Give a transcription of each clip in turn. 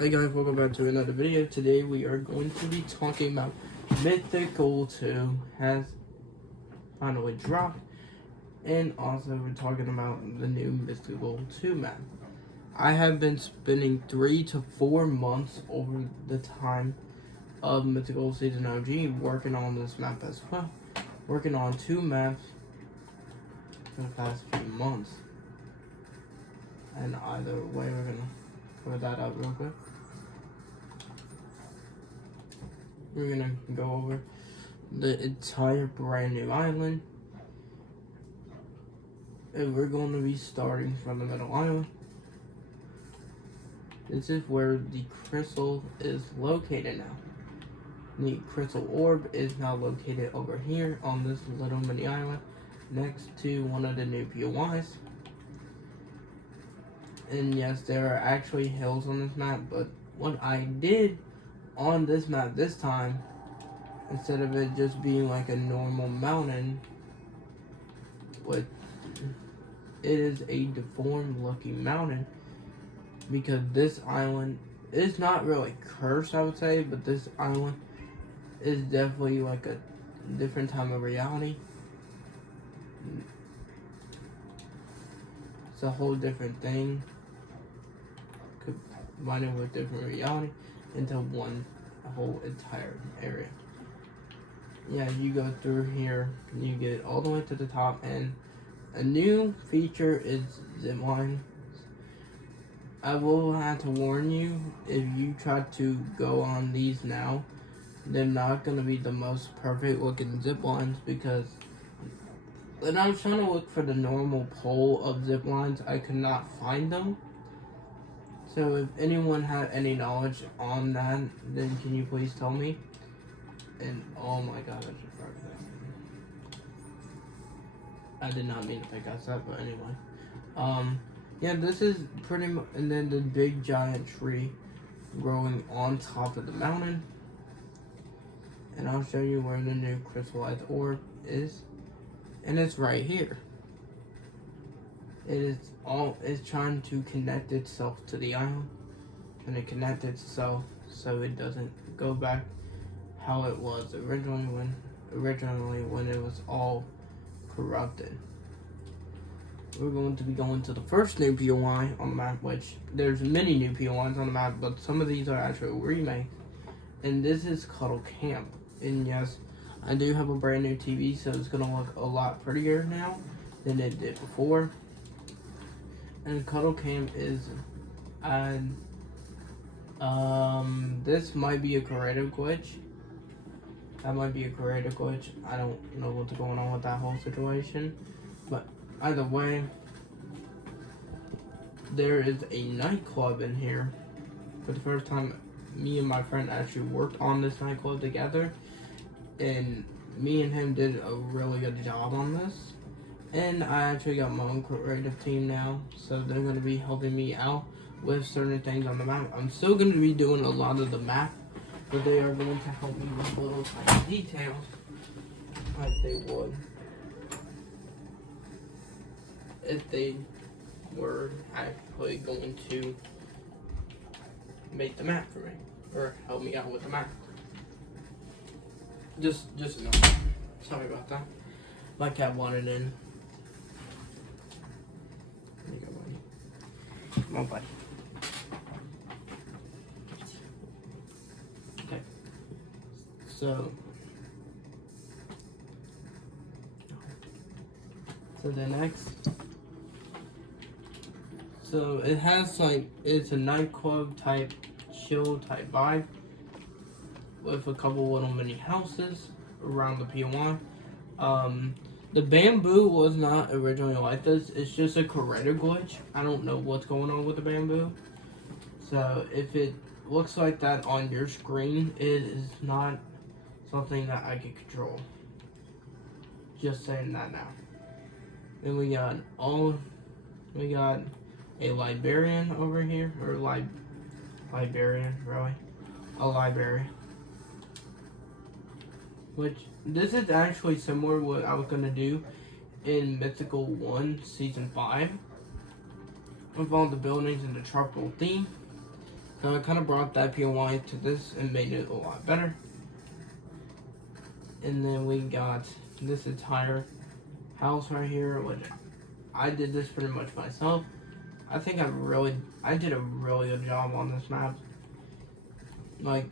Hey guys, welcome back to another video. Today we are going to be talking about Mythical 2 has finally dropped, and also we're talking about the new Mythical 2 map. I have been spending 3 to 4 months over the time of Mythical Season OG working on this map as well. Working on 2 maps for the past few months. And either way, we're gonna cover that up real quick. We're gonna go over the entire brand new island. And we're going to be starting from the middle island. This is where the crystal is located now. The crystal orb is now located over here on this little mini island next to one of the new POIs. And yes, there are actually hills on this map, but what I did on this map this time, instead of it just being like a normal mountain, it is a deformed looking mountain, because this island is not really cursed, I would say, but this island is definitely like a different time of reality. It's a whole different thing, combining with different reality into one whole entire area. Yeah, you go through here, you get all the way to the top, and a new feature is zip lines. I will have to warn you, if you try to go on these now, they're not going to be the most perfect looking zip lines, because when I was trying to look for the normal pole of zip lines, I could not find them. So if anyone had any knowledge on that, then can you please tell me? And oh my god, I just broke that. I did not mean to pick us up, but anyway. Yeah, this is pretty much, and then the big giant tree growing on top of the mountain. And I'll show you where the new crystallized orb is. And it's right here. It's trying to connect itself to the island, and it connect itself so it doesn't go back how it was originally when it was all corrupted. We're going to be going to the first new POI on the map, which there's many new POIs on the map, but some of these are actually remakes. And this is Cuddle Camp. And yes, I do have a brand new TV, so it's gonna look a lot prettier now than it did before. And Cuddle Camp is, this might be a creative glitch. That might be a creative glitch. I don't know what's going on with that whole situation. But either way, there is a nightclub in here. For the first time, me and my friend actually worked on this nightclub together. And me and him did a really good job on this. And I actually got my own creative team now, so they're going to be helping me out with certain things on the map. I'm still going to be doing a lot of the map, but they are going to help me with little tiny details like they would if they were actually going to make the map for me, or help me out with the map. Just no. Sorry about that. My cat wanted in. There you go, buddy. Come on, buddy. Okay. So the next. So it has it's a nightclub type, chill type vibe, with a couple little mini houses around the POI. The bamboo was not originally like this. It's just a creator glitch. I don't know what's going on with the bamboo. So if it looks like that on your screen, it is not something that I can control. Just saying that now. Then we got a librarian over here, or librarian, really, a library. Which, this is actually similar to what I was going to do in Mythical 1 Season 5. With all the buildings and the tropical theme. So I kind of brought that POI to this and made it a lot better. And then we got this entire house right here, which I did this pretty much myself. I think I did a really good job on this map. Like,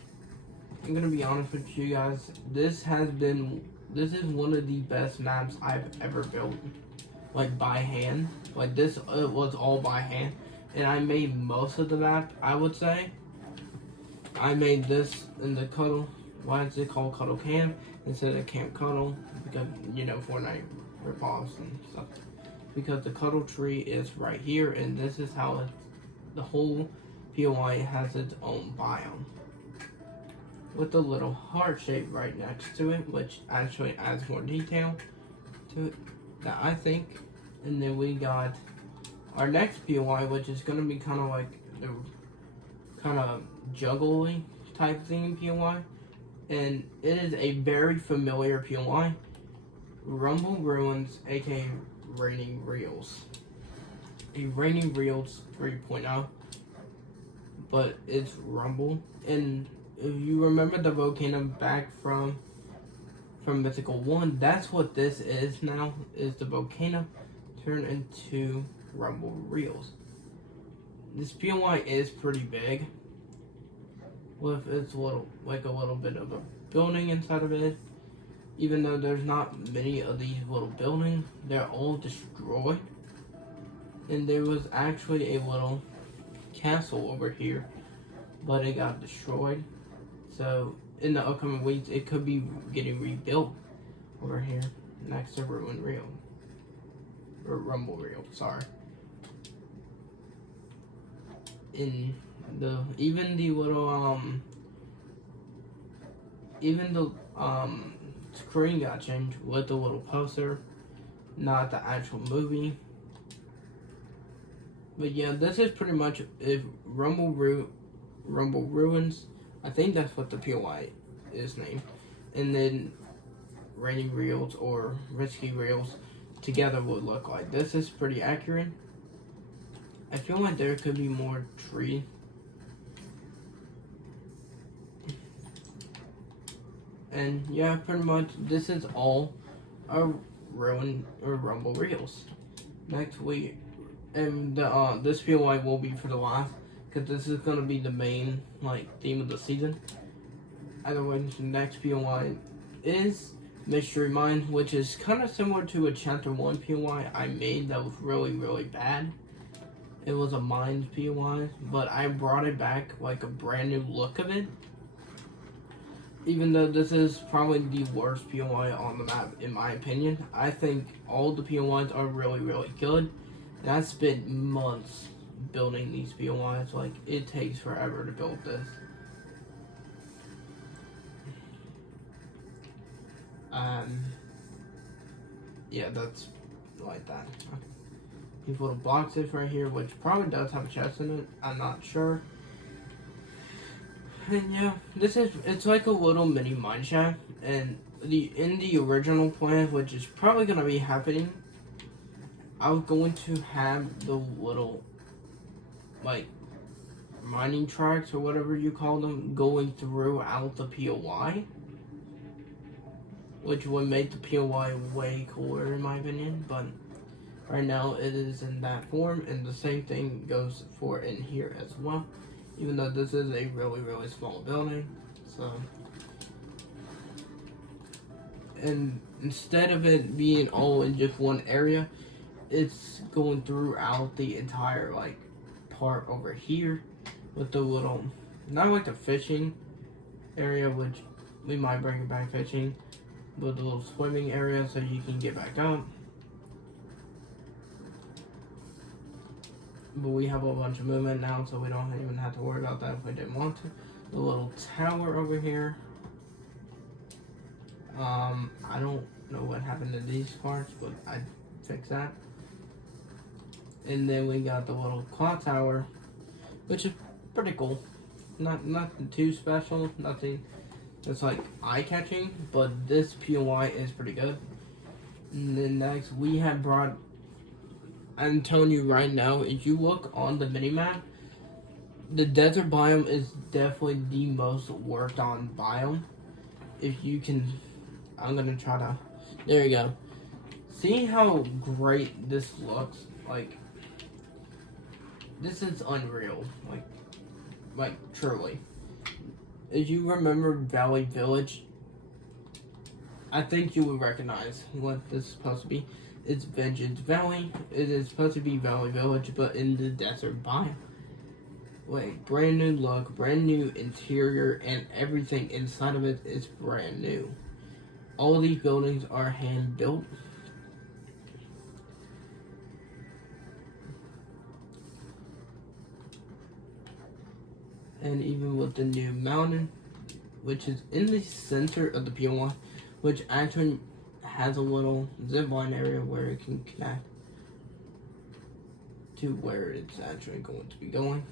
I'm gonna be honest with you guys, this is one of the best maps I've ever built. Like, by hand. Like, this, it was all by hand. And I made most of the map, I would say. I made this in the Cuddle. Why is it called Cuddle Camp instead of Camp Cuddle? Because, you know, Fortnite ripoffs and stuff. Because the Cuddle tree is right here, and this is how the whole POI has its own biome. With a little heart shape right next to it, which actually adds more detail to it, that I think. And then we got our next POI, which is going to be kind of like the kind of juggly type thing POI. And it is a very familiar POI. Rumble Ruins, aka Raining Reels. A Raining Reels 3.0. But it's Rumble. And if you remember the volcano back from Mythical 1, that's what this is now, is the volcano turned into Rumble Reels. This POI is pretty big, with its a little bit of a building inside of it. Even though there's not many of these little buildings, they're all destroyed. And there was actually a little castle over here, but it got destroyed. So in the upcoming weeks, it could be getting rebuilt over here next to Ruin Reel. Or Rumble Reel, sorry. In even the screen got changed with the little poster, not the actual movie. But yeah, this is pretty much if Rumble Ruins. I think that's what the POI is named. And then Raining Reels or Risky Reels together would look like. This is pretty accurate. I feel like there could be more tree. And yeah, pretty much this is all our Ruin or Rumble Reels. Next week, and this POI will be for the last, because this is gonna be the main theme of the season. Either way, the next POI is Mystery Mine, which is kind of similar to a Chapter 1 POI I made that was really, really bad. It was a Mines POI, but I brought it back like a brand new look of it. Even though this is probably the worst POI on the map, in my opinion. I think all the POIs are really, really good. And I spent months building these POIs. Like, it takes forever to build this. Yeah, that's like that. These little boxes right here, which probably does have a chest in it. I'm not sure. And yeah, it's like a little mini mine shaft, and in the original plan, which is probably gonna be happening, I was going to have the little mining tracks or whatever you call them going throughout the POI, which would make the POI way cooler in my opinion. But right now it is in that form, and the same thing goes for in here as well. Even though this is a really, really small building, so. And instead of it being all in just one area, it's going throughout the entire, part over here with the little, not like the fishing area, which we might bring it back fishing, but the little swimming area so you can get back up. But we have a bunch of movement now, so we don't even have to worry about that if we didn't want to. The little tower over here. I don't know what happened to these parts, but I fixed that. And then we got the little clock tower, which is pretty cool. Nothing too special, nothing that's eye-catching, but this POI is pretty good. And then next we have brought, I'm telling you right now, if you look on the minimap, the desert biome is definitely the most worked on biome. If you can, I'm gonna try to. There you go. See how great this looks? Like, this is unreal. Like truly. If you remember Valley Village, I think you would recognize what this is supposed to be. It's Vengeance Valley. It is supposed to be Valley Village, but in the desert biome. Like, brand new look, brand new interior, and everything inside of it is brand new. All these buildings are hand built. And even with the new mountain, which is in the center of the POI, which actually has a little zipline area where it can connect to where it's actually going to be going,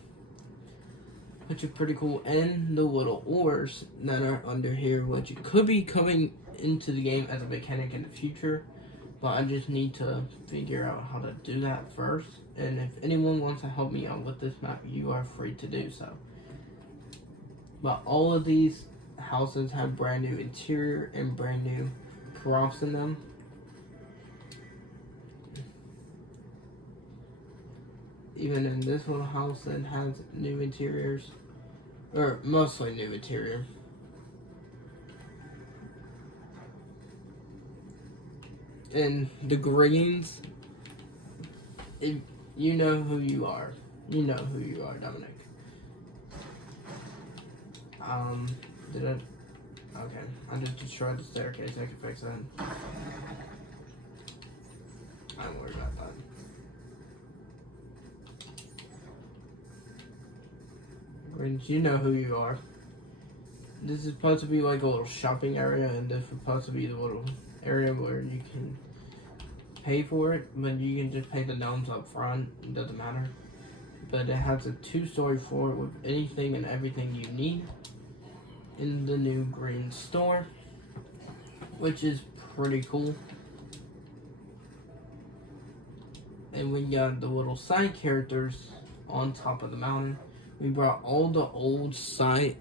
which is pretty cool. And the little ores that are under here, which could be coming into the game as a mechanic in the future, but I just need to figure out how to do that first. And if anyone wants to help me out with this map, you are free to do so. But all of these houses have brand new interior and brand new props in them. Even in this little house that has new interiors, or mostly new interior. And the greens, if you know who you are. You know who you are, Dominic. Did I? Okay, I just destroyed the staircase. I can fix that. I don't worry about that. Greens, you know who you are. This is supposed to be like a little shopping area, and this is supposed to be the little area where you can pay for it, but you can just pay the gnomes up front. It doesn't matter. But it has a 2-story floor with anything and everything you need in the new green store, which is pretty cool. And we got the little side characters on top of the mountain. We brought all the old side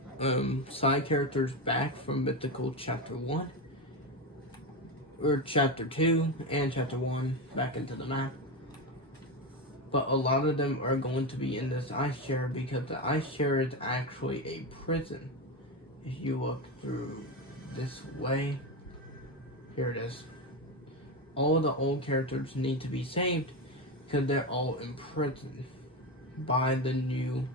characters back from Mythical Chapter 1, or Chapter 2 and Chapter 1 back into the map. But a lot of them are going to be in this ice chair because the ice chair is actually a prison. If you look through this way, here it is. All the old characters need to be saved because they're all in prison by the new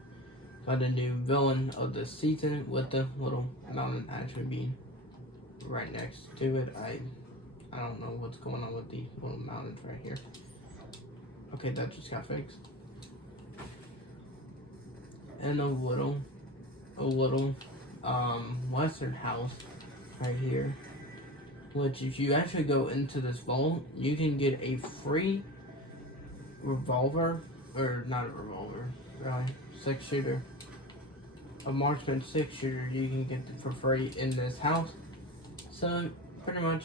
villain of the season, with the little mountain actually being right next to it. I don't know what's going on with the little mountains right here. Okay, that just got fixed. And a little western house right here, which if you actually go into this vault, you can get a free revolver, or not a revolver, right? 6-shooter. A marksman 6-shooter you can get for free in this house. So, pretty much.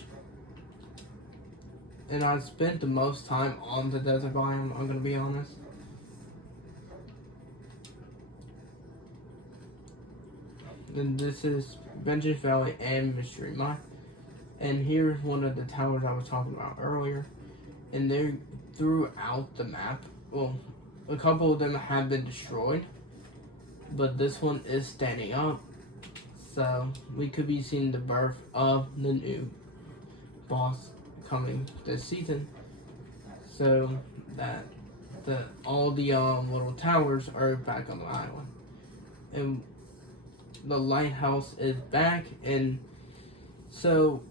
And I spent the most time on the desert biome, I'm gonna be honest. And this is Vengeance Valley and Mystery Mine. And here's one of the towers I was talking about earlier. And they're throughout the map. Well, a couple of them have been destroyed, but this one is standing up. So we could be seeing the birth of the new boss coming this season. So that all the little towers are back on the island. And the lighthouse is back, and so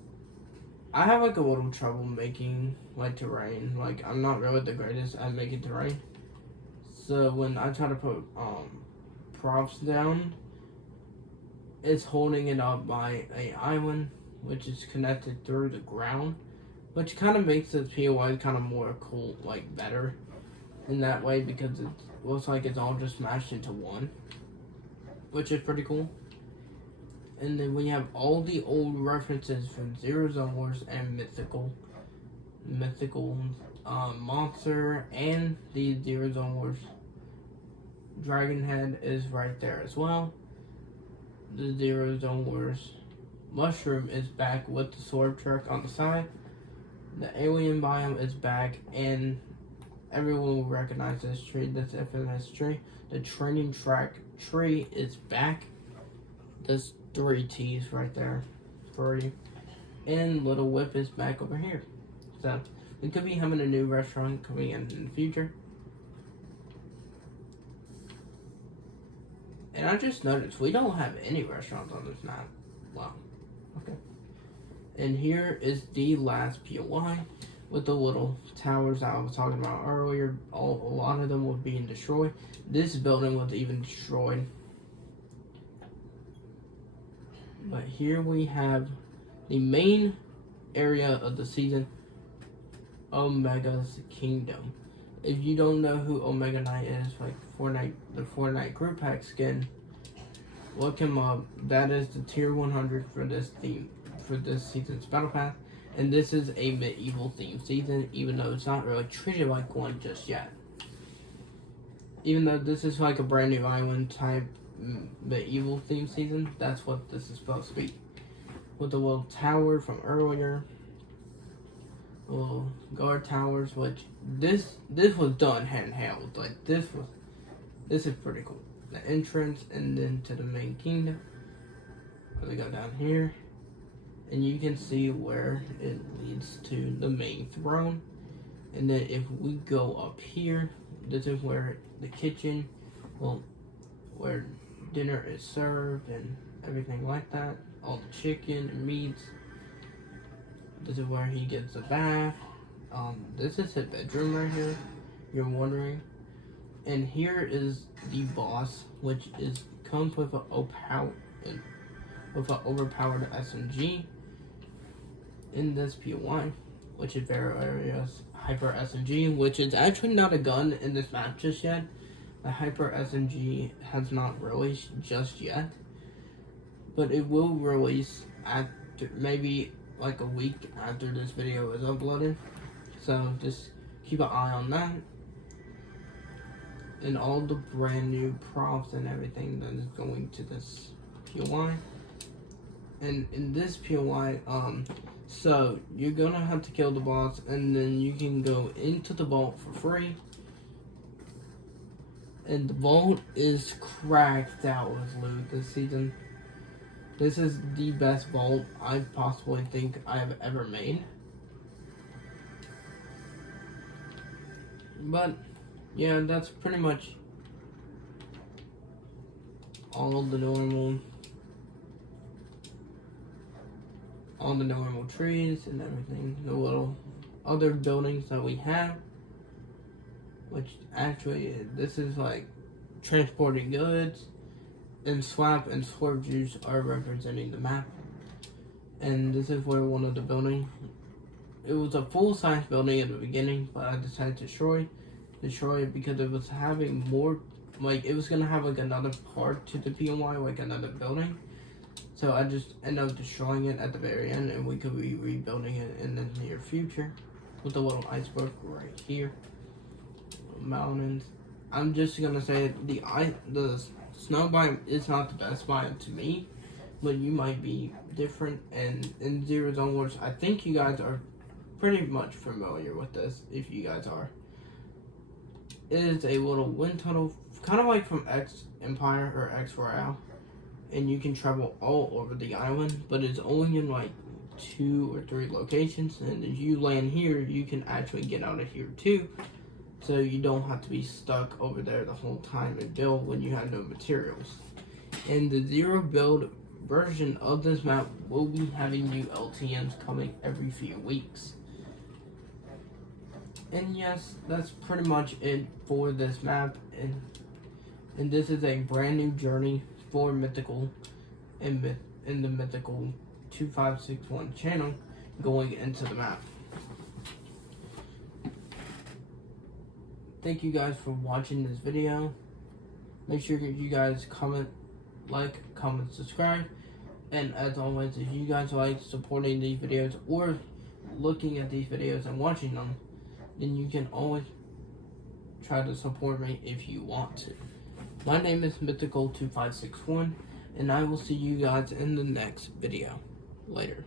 I have like a little trouble making like terrain. Like, I'm not really the greatest at making terrain. So when I try to put props down, it's holding it up by an island which is connected through the ground, which kind of makes the POI kind of more cool, like better in that way, because it looks like it's all just smashed into one, which is pretty cool. And then we have all the old references from Zero Zone Wars and Mythical Monster and the Zero Zone Wars Dragon Head is right there as well. The Zero Zone Wars Mushroom is back with the sword truck on the side. The alien biome is back, and everyone will recognize this tree, this infamous tree. The training track tree is back. There's 3 T's right there for you. And Little Whip is back over here. So, we could be having a new restaurant coming in the future. And I just noticed we don't have any restaurants on this map. Wow. Okay. And here is the last POI with the little towers that I was talking about earlier. A lot of them were being destroyed. This building was even destroyed. But here we have the main area of the season, Omega's Kingdom. If you don't know who Omega Knight is, like the Fortnite group pack skin, look him up. That is the tier 100 for this theme, for this season's battle pass. And this is a medieval themed season, even though it's not really treated like one just yet. Even though this is like a brand new island type medieval themed season, that's what this is supposed to be. With the little tower from earlier, little guard towers, which this was done handheld. Like this is pretty cool. The entrance and then to the main kingdom. We go down here, and you can see where it leads to the main throne. And then if we go up here, this is where the kitchen, well, where dinner is served and everything like that. All the chicken and meats. This is where he gets a bath. This is his bedroom right here, you're wondering. And here is the boss, which comes with an overpowered SMG in this POI, which is various Hyper SMG, which is actually not a gun in this map just yet. The Hyper SMG has not released just yet, but it will release after maybe like a week after this video is uploaded. So just keep an eye on that. And all the brand new props and everything that is going to this POI. And in this POI, so you're gonna have to kill the boss, and then you can go into the vault for free. And the vault is cracked out with loot this season. This is the best vault I possibly think I've ever made. But yeah, that's pretty much all the normal trees and everything. The little other buildings that we have, which actually this is like transporting goods, and Swap and Swerve Juice are representing the map. And this is where one of the buildings, it was a full-size building at the beginning, but I decided to destroy it because it was having more, like it was gonna have like another part to the POI, like another building. So I just ended up destroying it at the very end, and we could be rebuilding it in the near future with a little iceberg right here. Mountains. I'm just gonna say the snow biome is not the best biome to me, but you might be different. And in Zero Zone Wars, I think you guys are pretty much familiar with this. If you guys are, it is a little wind tunnel, kind of like from X Empire or X Royale, and you can travel all over the island, but it's only in like 2 or 3 locations. And if you land here, you can actually get out of here too. So you don't have to be stuck over there the whole time and build when you have no materials. And the zero build version of this map will be having new LTMs coming every few weeks. And yes, that's pretty much it for this map. And this is a brand new journey for Mythical in the Mythical 2561 channel going into the map. Thank you guys for watching this video. Make sure you guys comment, subscribe. And as always, if you guys like supporting these videos or looking at these videos and watching them, then you can always try to support me if you want to. My name is Mythical 2561, and I will see you guys in the next video. Later.